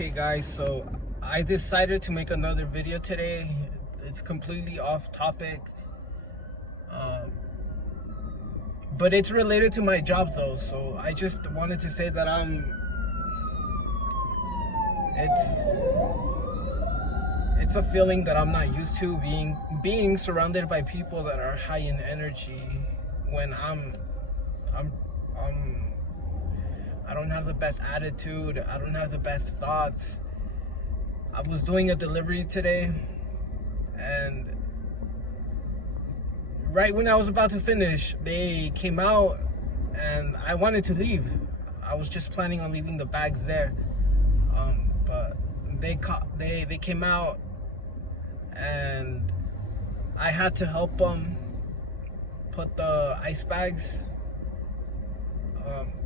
Okay guys, so I decided to make another video today. It's completely off topic, um, but it's related to my job though. So I just wanted to say that it's it's a feeling that I'm not used to, being surrounded by people that are high in energy when I'm I'm I don't have the best attitude, I don't have the best thoughts. I was doing a delivery today, and right when I was about to finish, they came out and I wanted to leave. I was just planning on leaving the bags there. But they came out, and I had to help them put the ice bags,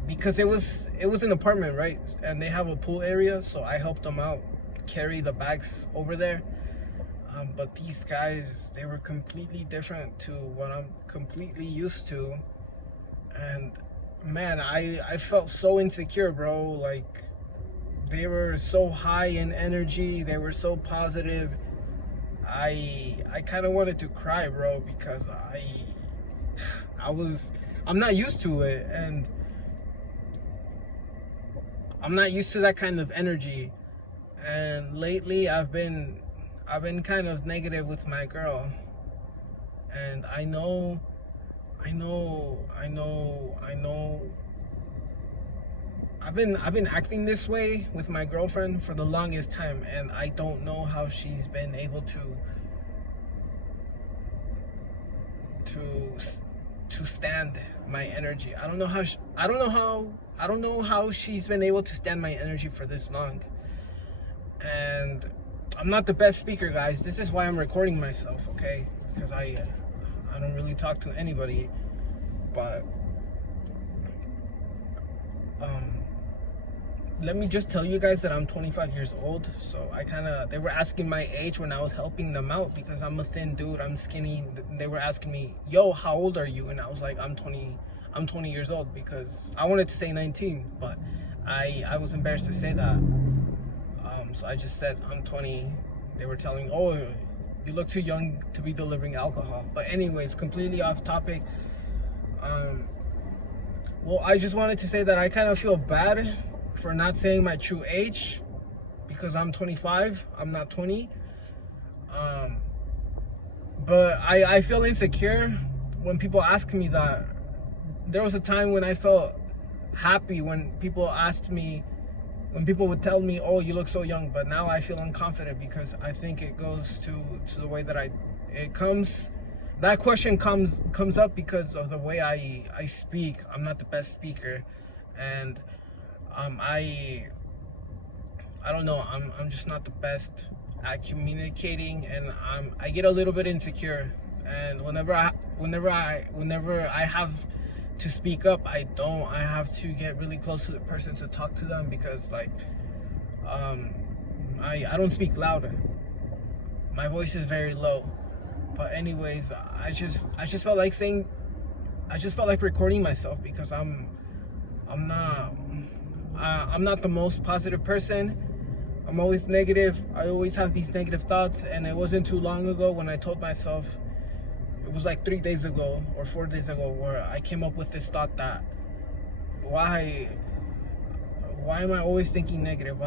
because it was an apartment, right? And they have a pool area, so I helped them out carry the bags over there. But these guys, they were completely different to what I'm completely used to. And man, I felt so insecure, bro. Like, they were so high in energy, they were so positive. I kind of wanted to cry, bro, because I'm not used to it, and I'm not used to that kind of energy. And lately I've been kind of negative with my girl, and I know I've been acting this way with my girlfriend for the longest time, and I don't know how she's been able to stand my energy. I don't know how she's been able to stand my energy for this long. And I'm not the best speaker, guys. This is why I'm recording myself, okay? Because I don't really talk to anybody. But let me just tell you guys that I'm 25 years old. So they were asking my age when I was helping them out, because I'm a thin dude, I'm skinny. They were asking me, yo, how old are you? And I was like, I'm 20 years old, because I wanted to say 19, but I was embarrassed to say that. So I just said I'm 20. They were telling me, oh, you look too young to be delivering alcohol. But anyways, completely off topic. Well, I just wanted to say that I kind of feel bad for not saying my true age, because I'm 25, I'm not 20. But I feel insecure when people ask me that. There was a time when I felt happy when people would tell me, oh, you look so young. But now I feel unconfident, because I think it goes to the way that that question comes up because of the way I speak. I'm not the best speaker, and I don't know, I'm just not the best at communicating, and I get a little bit insecure. And whenever I have to speak up, I have to get really close to the person to talk to them, because like I don't speak louder. My voice is very low. But anyways, I just felt like recording myself, because I'm not the most positive person. I'm always negative. I always have these negative thoughts, and it wasn't too long ago when I told myself, it was like 3 days ago or 4 days ago, where I came up with this thought that why am I always thinking negative?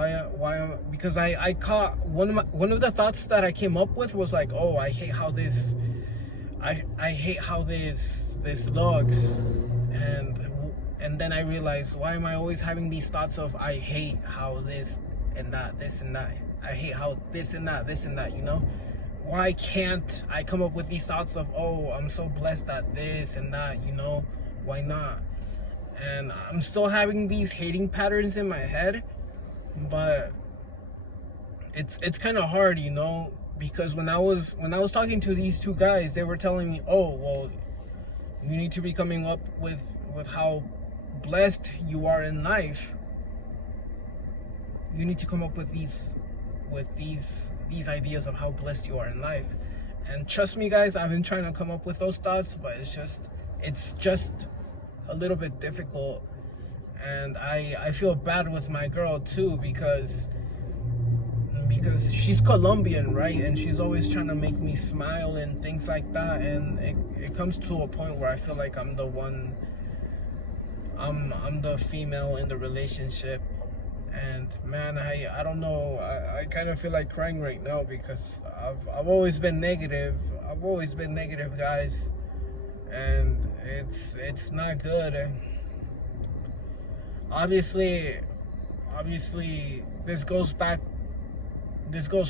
Because I caught one of the thoughts that I came up with was like, oh, I hate how this looks. And then I realized, why am I always having these thoughts of, I hate how this and that, I hate how this and that, you know? Why can't I come up with these thoughts of, oh, I'm so blessed at this and that, you know? Why not? And I'm still having these hating patterns in my head, but it's kind of hard, you know? Because when I was talking to these two guys, they were telling me, oh, well, you need to be coming up with how blessed you are in life. You need to come up with these ideas of how blessed you are in life. And trust me, guys, I've been trying to come up with those thoughts, but it's just a little bit difficult. And I feel bad with my girl too, because because she's Colombian, right? And she's always trying to make me smile and things like that. And it comes to a point where I feel like I'm the one, I'm the female in the relationship. And man, I don't know, I kind of feel like crying right now because I've always been negative. I've always been negative, guys, and it's not good. Obviously, this goes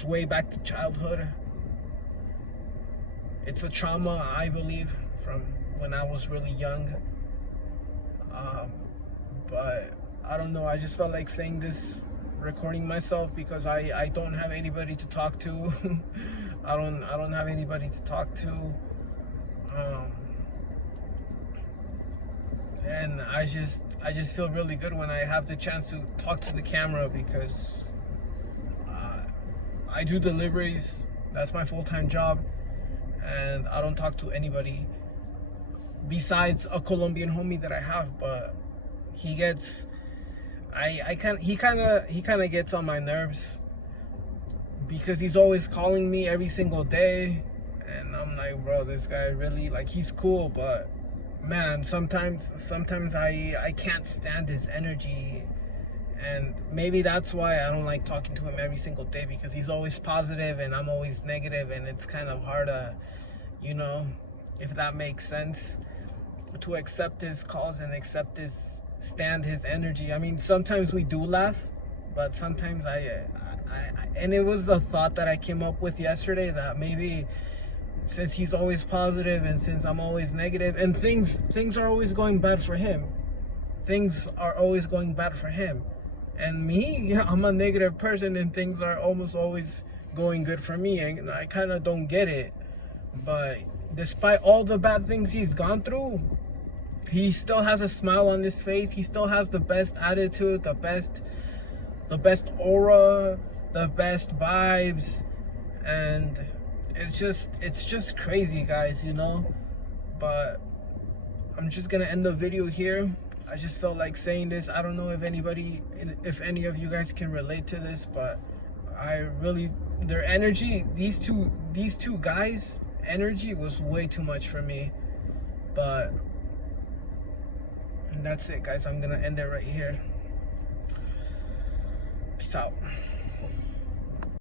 way back to childhood. It's a trauma, I believe, from when I was really young. But I don't know, I just felt like saying this, recording myself, because I don't have anybody to talk to. I don't have anybody to talk to. And I just feel really good when I have the chance to talk to the camera, because I do deliveries. That's my full-time job, and I don't talk to anybody besides a Colombian homie that I have. But he gets, he kind of gets on my nerves because he's always calling me every single day, and I'm like, bro, this guy really, like, he's cool, but man, sometimes I can't stand his energy. And maybe that's why I don't like talking to him every single day, because he's always positive and I'm always negative, and it's kind of hard to, you know, if that makes sense, to accept his calls and stand his energy. I mean, sometimes we do laugh, but sometimes and it was a thought that I came up with yesterday, that maybe since he's always positive and since I'm always negative, and things are always going bad for him. Things are always going bad for him. And me, I'm a negative person, and things are almost always going good for me, and I kind of don't get it. But despite all the bad things he's gone through, he still has a smile on his face. He still has the best attitude, the best aura, the best vibes, and it's just crazy, guys, you know. But I'm just gonna end the video here. I just felt like saying this. I don't know if any of you guys can relate to this, but their energy, these two guys' energy was way too much for me. But that's it, guys. I'm gonna end it right here. Peace out.